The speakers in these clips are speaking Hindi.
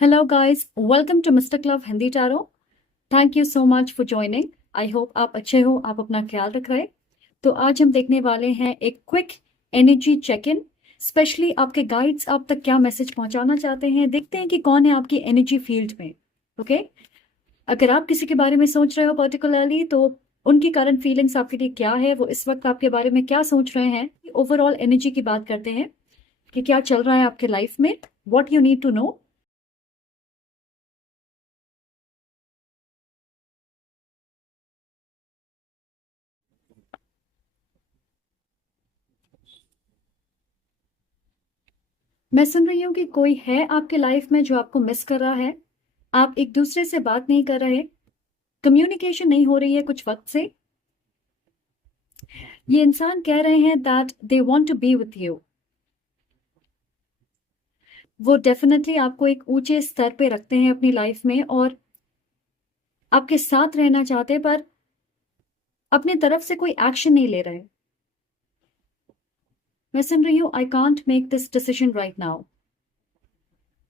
Hello, guys. Welcome to Mr. Club Hindi Tarot. Thank you so much for joining. I hope आप अच्छे हो, आप अपना ख्याल रख रहे हैं। तो आज हम देखने वाले हैं एक quick energy check in. Specially आपके गाइड्स आप तक क्या मैसेज पहुंचाना चाहते हैं, देखते हैं कि कौन है आपकी एनर्जी फील्ड में। ओके, अगर आप किसी के बारे में सोच रहे हो पर्टिकुलरली, तो उनकी करंट फीलिंग्स आपके लिए क्या है, वो इस वक्त आपके बारे में क्या सोच रहे हैं। ओवरऑल एनर्जी की बात करते हैं कि क्या चल रहा है आपके लाइफ में, what you need to know. मैं सुन रही हूँ कि कोई है आपके लाइफ में जो आपको मिस कर रहा है। आप एक दूसरे से बात नहीं कर रहे, कम्युनिकेशन नहीं हो रही है कुछ वक्त से। ये इंसान कह रहे हैं that they want to be with you. वो डेफिनेटली आपको एक ऊंचे स्तर पे रखते हैं अपनी लाइफ में और आपके साथ रहना चाहते हैं, पर अपनी तरफ से कोई एक्शन नहीं ले रहे। मैं सुन रही हूँ I can't make this decision right now.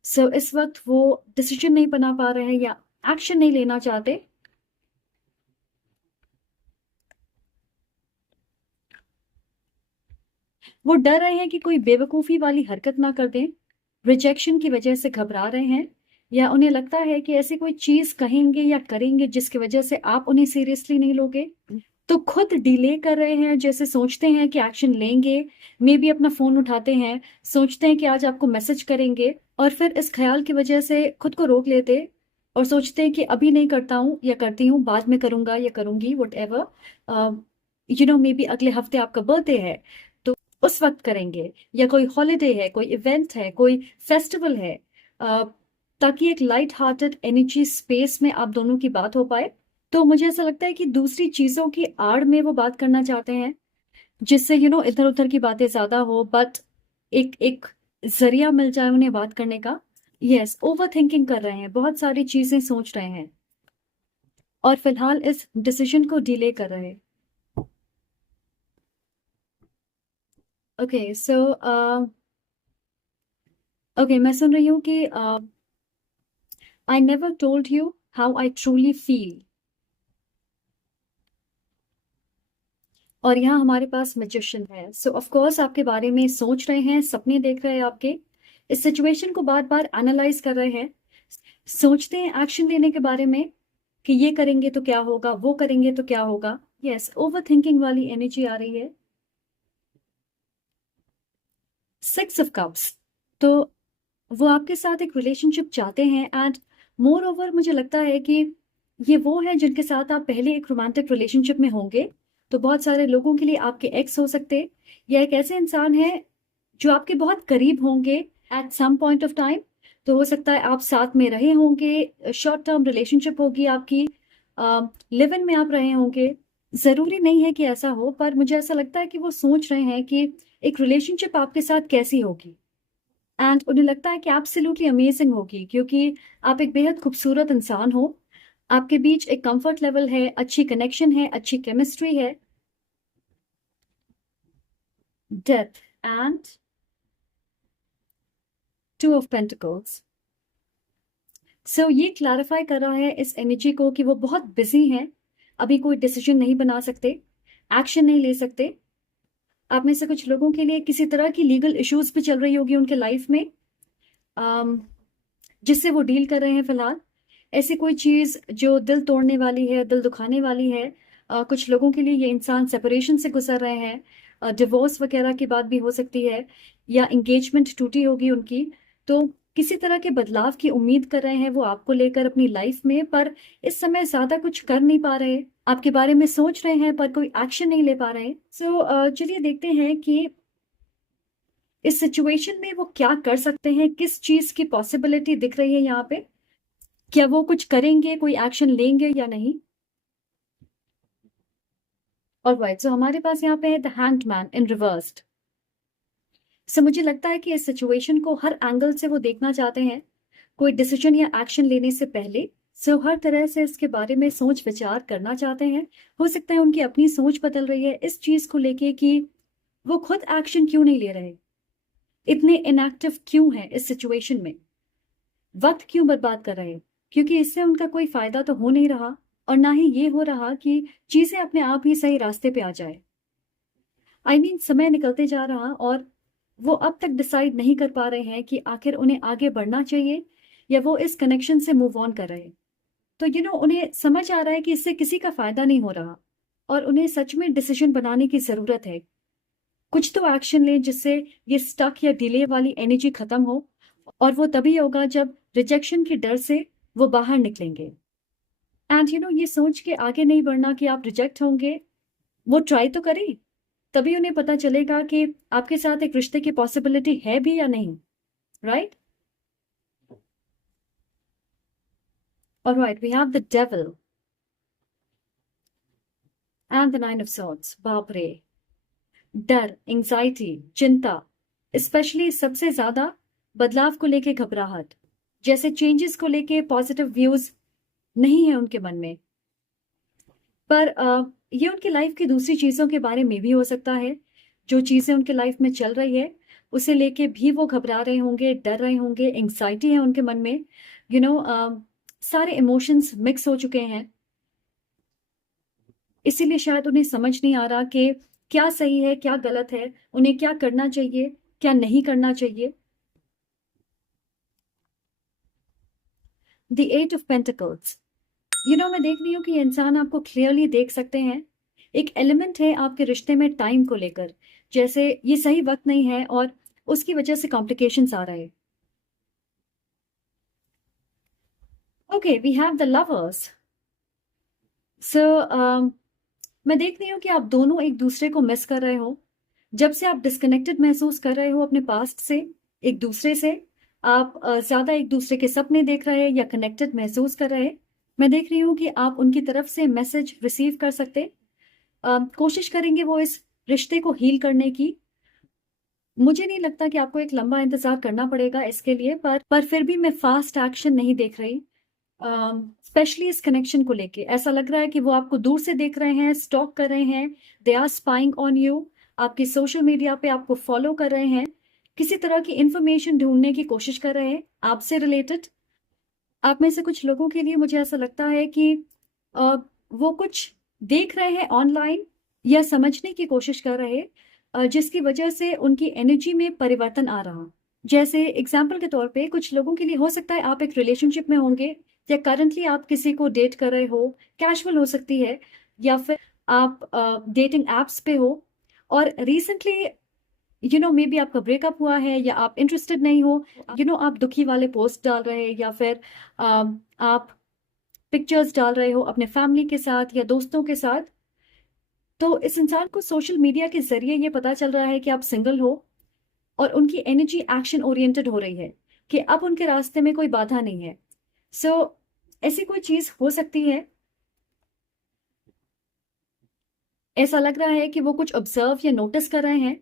So इस वक्त वो डिसीजन नहीं बना पा रहे हैं या एक्शन नहीं लेना चाहते। वो डर रहे हैं कि कोई बेवकूफ़ी वाली हरकत ना कर दें, रिजेक्शन की वजह से घबरा रहे हैं, या उन्हें लगता है कि ऐसी कोई चीज़ कहेंगे या करेंगे जिसकी वजह से आप उन्हें सीरियसली नहीं लोगे। तो खुद डिले कर रहे हैं, जैसे सोचते हैं कि एक्शन लेंगे, मे बी अपना फ़ोन उठाते हैं, सोचते हैं कि आज आपको मैसेज करेंगे, और फिर इस ख्याल की वजह से खुद को रोक लेते और सोचते हैं कि अभी नहीं करता हूँ या करती हूँ, बाद में करूँगा या करूँगी, वट एवर। मे बी अगले हफ्ते आपका बर्थडे है तो उस वक्त करेंगे, या कोई हॉलिडे है, कोई इवेंट है, कोई फेस्टिवल है, ताकि एक लाइट हार्टेड एनर्जी स्पेस में आप दोनों की बात हो पाए। तो मुझे ऐसा लगता है कि दूसरी चीजों की आड़ में वो बात करना चाहते हैं, जिससे इधर उधर की बातें ज्यादा हो, बट एक एक जरिया मिल जाए उन्हें बात करने का। यस, ओवर थिंकिंग कर रहे हैं, बहुत सारी चीजें सोच रहे हैं और फिलहाल इस डिसीजन को डिले कर रहे हैं। ओके, सो ओके, मैं सुन रही हूँ कि I never told you how I truly feel. और यहाँ हमारे पास मैजिशियन है, सो ऑफ कोर्स आपके बारे में सोच रहे हैं, सपने देख रहे हैं आपके, इस सिचुएशन को बार बार एनालाइज कर रहे हैं, सोचते हैं एक्शन लेने के बारे में कि ये करेंगे तो क्या होगा, वो करेंगे तो क्या होगा। यस, ओवर थिंकिंग वाली एनर्जी आ रही है। 6 ऑफ कप्स, तो वो आपके साथ एक रिलेशनशिप चाहते हैं, एंड मोर ओवर मुझे लगता है कि ये वो है जिनके साथ आप पहले एक रोमांटिक रिलेशनशिप में होंगे। तो बहुत सारे लोगों के लिए आपके एक्स हो सकते, या एक ऐसे इंसान है जो आपके बहुत करीब होंगे at some point of time. तो हो सकता है आप साथ में रहे होंगे, शॉर्ट टर्म रिलेशनशिप होगी आपकी, लिव इन में आप रहे होंगे। जरूरी नहीं है कि ऐसा हो, पर मुझे ऐसा लगता है कि वो सोच रहे हैं कि एक रिलेशनशिप आपके साथ कैसी होगी, एंड उन्हें लगता है कि एब्सोल्युटली अमेजिंग होगी, क्योंकि आप एक बेहद खूबसूरत इंसान हो, आपके बीच एक कंफर्ट लेवल है, अच्छी कनेक्शन है, अच्छी केमिस्ट्री है। Death and 2 of pentacles. So ये क्लैरिफाई कर रहा है इस एनर्जी को कि वो बहुत बिजी हैं, अभी कोई डिसीजन नहीं बना सकते, एक्शन नहीं ले सकते। आप में से कुछ लोगों के लिए किसी तरह की लीगल इश्यूज भी चल रही होगी उनके लाइफ में, अम, जिससे वो डील कर रहे हैं फिलहाल। ऐसी कोई चीज जो दिल तोड़ने वाली है, दिल दुखाने वाली है। कुछ लोगों के लिए ये इंसान सेपरेशन से गुजर रहे हैं, डिवोर्स वगैरह की बात भी हो सकती है, या एंगेजमेंट टूटी होगी उनकी। तो किसी तरह के बदलाव की उम्मीद कर रहे हैं वो आपको लेकर अपनी लाइफ में, पर इस समय ज्यादा कुछ कर नहीं पा रहे, आपके बारे में सोच रहे हैं पर कोई एक्शन नहीं ले पा रहे। सो चलिए देखते हैं कि इस सिचुएशन में वो क्या कर सकते हैं, किस चीज की पॉसिबिलिटी दिख रही है यहाँ पे, क्या वो कुछ करेंगे, कोई एक्शन लेंगे या नहीं। ऑलराइट, सो हमारे पास यहाँ पे है the hanged man in reversed. So मुझे लगता है कि इस सिचुएशन को हर एंगल से वो देखना चाहते हैं, कोई डिसीजन या एक्शन लेने से पहले। सो हर तरह से इसके बारे में सोच विचार करना चाहते हैं। हो सकता है उनकी अपनी सोच बदल रही है इस चीज को लेके कि वो खुद एक्शन क्यों नहीं ले रहे, इतने इनएक्टिव क्यों हैं इस सिचुएशन में। वक्त क्यों बर्बाद कर रहे हैं, क्योंकि इससे उनका कोई फायदा तो हो नहीं रहा और ना ही ये हो रहा कि चीजें अपने आप ही सही रास्ते पे आ जाए। समय निकलते जा रहा और वो अब तक डिसाइड नहीं कर पा रहे हैं कि आखिर उन्हें आगे बढ़ना चाहिए या वो इस कनेक्शन से मूव ऑन कर रहे हैं। तो उन्हें समझ आ रहा है कि इससे किसी का फायदा नहीं हो रहा और उन्हें सच में डिसीजन बनाने की जरूरत है। कुछ तो एक्शन लें जिससे ये स्टक या डिले वाली एनर्जी खत्म हो, और वो तभी होगा जब रिजेक्शन के डर से वो बाहर निकलेंगे। एंड ये सोच के आगे नहीं बढ़ना कि आप रिजेक्ट होंगे, वो ट्राई तो करें, तभी उन्हें पता चलेगा कि आपके साथ एक रिश्ते की पॉसिबिलिटी है भी या नहीं, right? Alright, we have the devil and the nine of swords. बाप रे, डर, एंजाइटी, चिंता, स्पेशली सबसे ज्यादा बदलाव को लेके घबराहट, जैसे चेंजेस को लेके पॉजिटिव व्यूज नहीं है उनके मन में। पर ये उनकी लाइफ की दूसरी चीजों के बारे में भी हो सकता है। जो चीजें उनके लाइफ में चल रही है उसे लेके भी वो घबरा रहे होंगे, डर रहे होंगे, एंग्जाइटी है उनके मन में। यू नो सारे इमोशंस मिक्स हो चुके हैं, इसीलिए शायद उन्हें समझ नहीं आ रहा कि क्या सही है, क्या गलत है, उन्हें क्या करना चाहिए, क्या नहीं करना चाहिए। द एट ऑफ पेंटिकल्स, मैं देख रही हूँ कि ये इंसान आपको क्लियरली देख सकते हैं। एक एलिमेंट है आपके रिश्ते में टाइम को लेकर, जैसे ये सही वक्त नहीं है और उसकी वजह से कॉम्प्लिकेशंस आ रहे हैं। Okay, we have the lovers. So मैं देख रही हूँ कि आप दोनों एक दूसरे को मिस कर रहे हो। जब से आप डिस्कनेक्टेड महसूस कर रहे हो अपने पास्ट से, एक दूसरे से, आप ज्यादा एक दूसरे के सपने देख रहे हैं या कनेक्टेड महसूस कर रहे हैं। मैं देख रही हूँ कि आप उनकी तरफ से मैसेज रिसीव कर सकते, कोशिश करेंगे वो इस रिश्ते को हील करने की। मुझे नहीं लगता कि आपको एक लंबा इंतजार करना पड़ेगा इसके लिए, पर फिर भी मैं फास्ट एक्शन नहीं देख रही। स्पेशली इस कनेक्शन को लेके ऐसा लग रहा है कि वो आपको दूर से देख रहे हैं, स्टॉक कर रहे हैं, they are spying on you, आपकी सोशल मीडिया पे आपको फॉलो कर रहे हैं, किसी तरह की इंफॉर्मेशन ढूंढने की कोशिश कर रहे हैं आपसे रिलेटेड। आप में से कुछ लोगों के लिए मुझे ऐसा लगता है कि वो कुछ देख रहे हैं ऑनलाइन या समझने की कोशिश कर रहे हैं, जिसकी वजह से उनकी एनर्जी में परिवर्तन आ रहा। जैसे एग्जाम्पल के तौर पे कुछ लोगों के लिए हो सकता है आप एक रिलेशनशिप में होंगे या करंटली आप किसी को डेट कर रहे हो, कैजुअल हो सकती है, या फिर आप डेटिंग एप्स पे हो और रिसेंटली मे बी आपका ब्रेकअप हुआ है या आप इंटरेस्टेड नहीं हो, आप दुखी वाले पोस्ट डाल रहे हैं या फिर आप पिक्चर्स डाल रहे हो अपने फैमिली के साथ या दोस्तों के साथ। तो इस इंसान को सोशल मीडिया के जरिए ये पता चल रहा है कि आप सिंगल हो और उनकी एनर्जी एक्शन ओरिएंटेड हो रही है कि अब उनके रास्ते में कोई बाधा नहीं है। सो ऐसी कोई चीज हो सकती है। ऐसा लग रहा है कि वो कुछ ऑब्जर्व या नोटिस कर रहे हैं,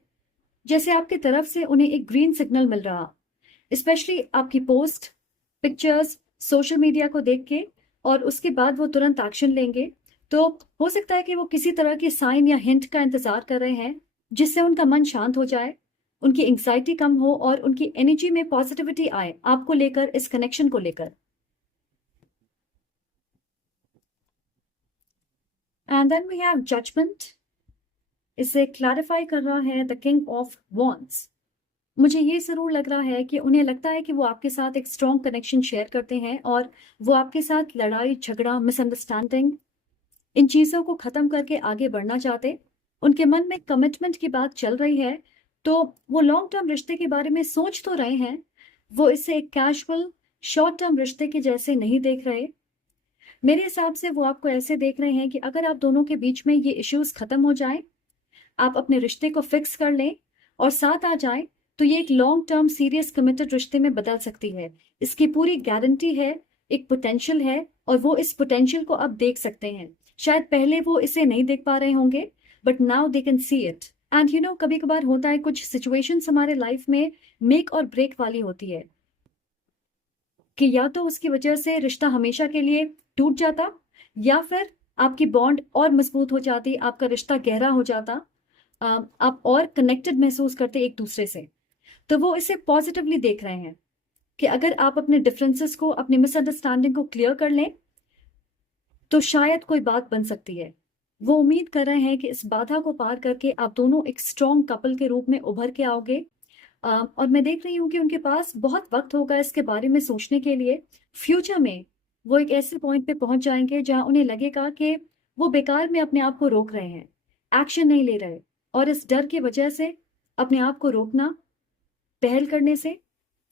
जैसे आपकी तरफ से उन्हें एक ग्रीन सिग्नल मिल रहा, स्पेशली आपकी पोस्ट, पिक्चर्स, सोशल मीडिया को देख के, और उसके बाद वो तुरंत एक्शन लेंगे। तो हो सकता है कि वो किसी तरह की साइन या हिंट का इंतजार कर रहे हैं जिससे उनका मन शांत हो जाए, उनकी एंग्जाइटी कम हो और उनकी एनर्जी में पॉजिटिविटी आए आपको लेकर, इस कनेक्शन को लेकर। And then we have judgement. इसे क्लैरिफाई कर रहा है द किंग ऑफ वॉन्ड्स। मुझे ये जरूर लग रहा है कि उन्हें लगता है कि वो आपके साथ एक स्ट्रॉन्ग कनेक्शन शेयर करते हैं और वो आपके साथ लड़ाई झगड़ा, मिसअंडरस्टैंडिंग, इन चीजों को खत्म करके आगे बढ़ना चाहते। उनके मन में कमिटमेंट की बात चल रही है, तो वो लॉन्ग टर्म रिश्ते के बारे में सोच तो रहे हैं, वो इसे एक कैजुअल शॉर्ट टर्म रिश्ते के जैसे नहीं देख रहे। मेरे हिसाब से वो आपको ऐसे देख रहे हैं कि अगर आप दोनों के बीच में ये इश्यूज खत्म हो जाए, आप अपने रिश्ते को फिक्स कर लें और साथ आ जाए, तो ये एक लॉन्ग टर्म सीरियस कमिटेड रिश्ते में बदल सकती है। इसकी पूरी गारंटी है, एक पोटेंशियल है और वो इस पोटेंशियल को अब देख सकते हैं। शायद पहले वो इसे नहीं देख पा रहे होंगे, but now they can see it. And कभी कभार होता है कुछ सिचुएशंस हमारे लाइफ में मेक और ब्रेक वाली होती है कि या तो उसकी वजह से रिश्ता हमेशा के लिए टूट जाता या फिर आपकी बॉन्ड और मजबूत हो जाती, आपका रिश्ता गहरा हो जाता, आप और कनेक्टेड महसूस करते एक दूसरे से। तो वो इसे पॉजिटिवली देख रहे हैं। कि अगर आप अपने डिफरेंसेस को, अपनी मिसअंडरस्टैंडिंग को क्लियर कर लें तो शायद कोई बात बन सकती है। वो उम्मीद कर रहे हैं कि इस बाधा को पार करके आप दोनों एक स्ट्रॉन्ग कपल के रूप में उभर के आओगे। और मैं देख रही हूँ कि उनके पास बहुत वक्त होगा इसके बारे में सोचने के लिए। फ्यूचर में वो एक ऐसे पॉइंट पे पहुंच जाएंगे जहां उन्हें लगेगा कि वो बेकार में अपने आप को रोक रहे हैं, एक्शन नहीं ले रहे, और इस डर की वजह से अपने आप को रोकना पहल करने से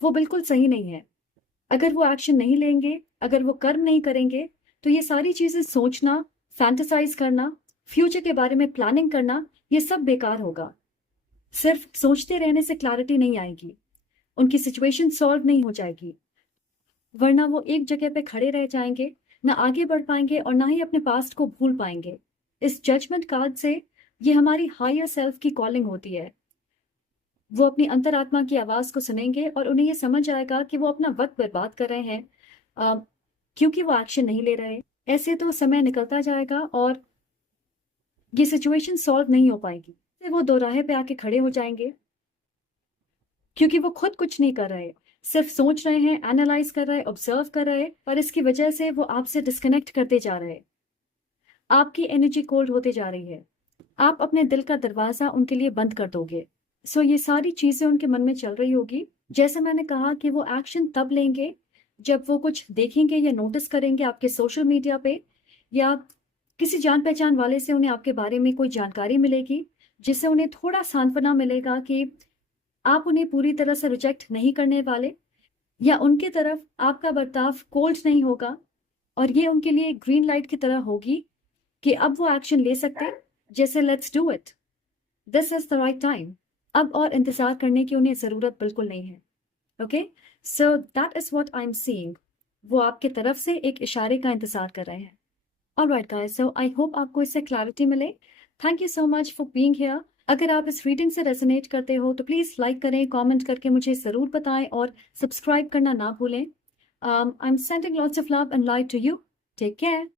वो बिल्कुल सही नहीं है। अगर वो एक्शन नहीं लेंगे, अगर वो कर्म नहीं करेंगे, तो ये सारी चीजें सोचना, फैंटेसाइज करना, फ्यूचर के बारे में प्लानिंग करना, ये सब बेकार होगा। सिर्फ सोचते रहने से क्लैरिटी नहीं आएगी, उनकी सिचुएशन सॉल्व नहीं हो जाएगी, वरना वो एक जगह पे खड़े रह जाएंगे, ना आगे बढ़ पाएंगे और ना ही अपने पास्ट को भूल पाएंगे। इस जजमेंट कार्ड से ये हमारी हायर सेल्फ की कॉलिंग होती है। वो अपनी अंतरात्मा की आवाज को सुनेंगे और उन्हें ये समझ आएगा कि वो अपना वक्त बर्बाद कर रहे हैं, अ, क्योंकि वो एक्शन नहीं ले रहे। ऐसे तो समय निकलता जाएगा और ये सिचुएशन सॉल्व नहीं हो पाएगी। फिर वो दोराहे पे आके खड़े हो जाएंगे, क्योंकि वो खुद कुछ नहीं कर रहे, सिर्फ सोच रहे हैं, एनालाइज कर रहे, ऑब्जर्व कर रहे, पर इसकी वजह से वो आपसे डिस्कनेक्ट करते जा रहे। आपकी एनर्जी कोल्ड होते जा रही है, आप अपने दिल का दरवाजा उनके लिए बंद कर दोगे। सो ये सारी चीजें उनके मन में चल रही होगी। जैसे मैंने कहा कि वो एक्शन तब लेंगे जब वो कुछ देखेंगे या नोटिस करेंगे आपके सोशल मीडिया पे, या किसी जान पहचान वाले से उन्हें आपके बारे में कोई जानकारी मिलेगी, जिससे उन्हें थोड़ा सांत्वना मिलेगा कि आप उन्हें पूरी तरह से रिजेक्ट नहीं करने वाले, या उनके तरफ आपका बर्ताव कोल्ड नहीं होगा, और ये उनके लिए एक ग्रीन लाइट की तरह होगी कि अब वो एक्शन ले सकते, जैसे let's do it, this is the right time. अब और इंतजार करने की उन्हें जरूरत बिल्कुल नहीं है। Okay, so that is what I am seeing. वो आपके तरफ से एक इशारे का इंतजार कर रहे हैं। Alright guys, so I hope आपको इससे क्लैरिटी मिले। Thank you so much for being here. अगर आप इस रीडिंग से रेजोनेट करते हो तो प्लीज लाइक करें, कमेंट करके मुझे जरूर बताएं और सब्सक्राइब करना ना भूलें। I am sending lots of love and light to you. Take care.